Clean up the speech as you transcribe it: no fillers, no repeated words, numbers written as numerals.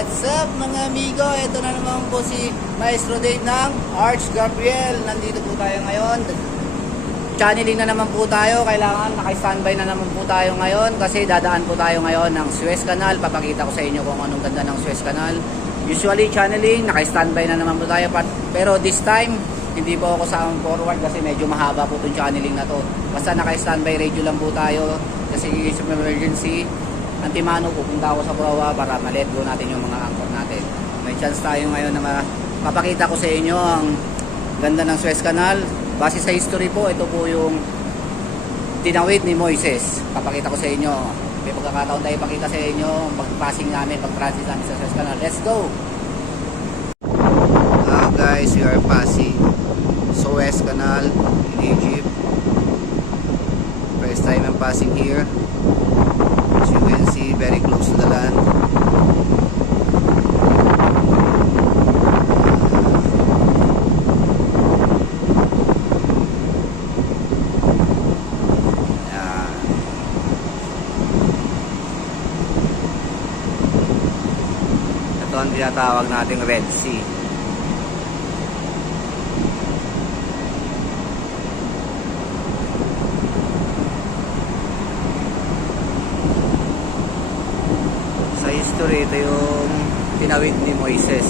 What's up mga amigo? Ito na naman po si Maestro Dave ng Arch Gabriel. Nandito po tayo ngayon. Channeling na naman po tayo. Kailangan naka-standby na naman po tayo ngayon kasi dadaan po tayo ngayon ng Suez Canal. Papakita ko sa inyo kung anong ganda ng Suez Canal. Usually channeling, naka-standby na naman po tayo. Pero this time, hindi po ako sa forward kasi medyo mahaba po itong channeling na to. Basta naka-standby radio lang po tayo kasi sa emergency. Antimano, pupunta ako sa Proa para ma-let go natin yung mga anchor natin. May chance tayo ngayon na mapakita ko sa inyo ang ganda ng Suez Canal. Base sa history po, ito po yung tinawid ni Moises. Papakita ko sa inyo. May pagkakataon tayo ipakita sa inyo pag-passing namin, pag-transit namin sa Suez Canal. Let's go! Now guys, we are passing Suez Canal in Egypt. First time I'm passing here. As you can see, very close to the land. Yan. Ito ang tinatawag nating Red Sea. History, ito yung tinawid ni Moises.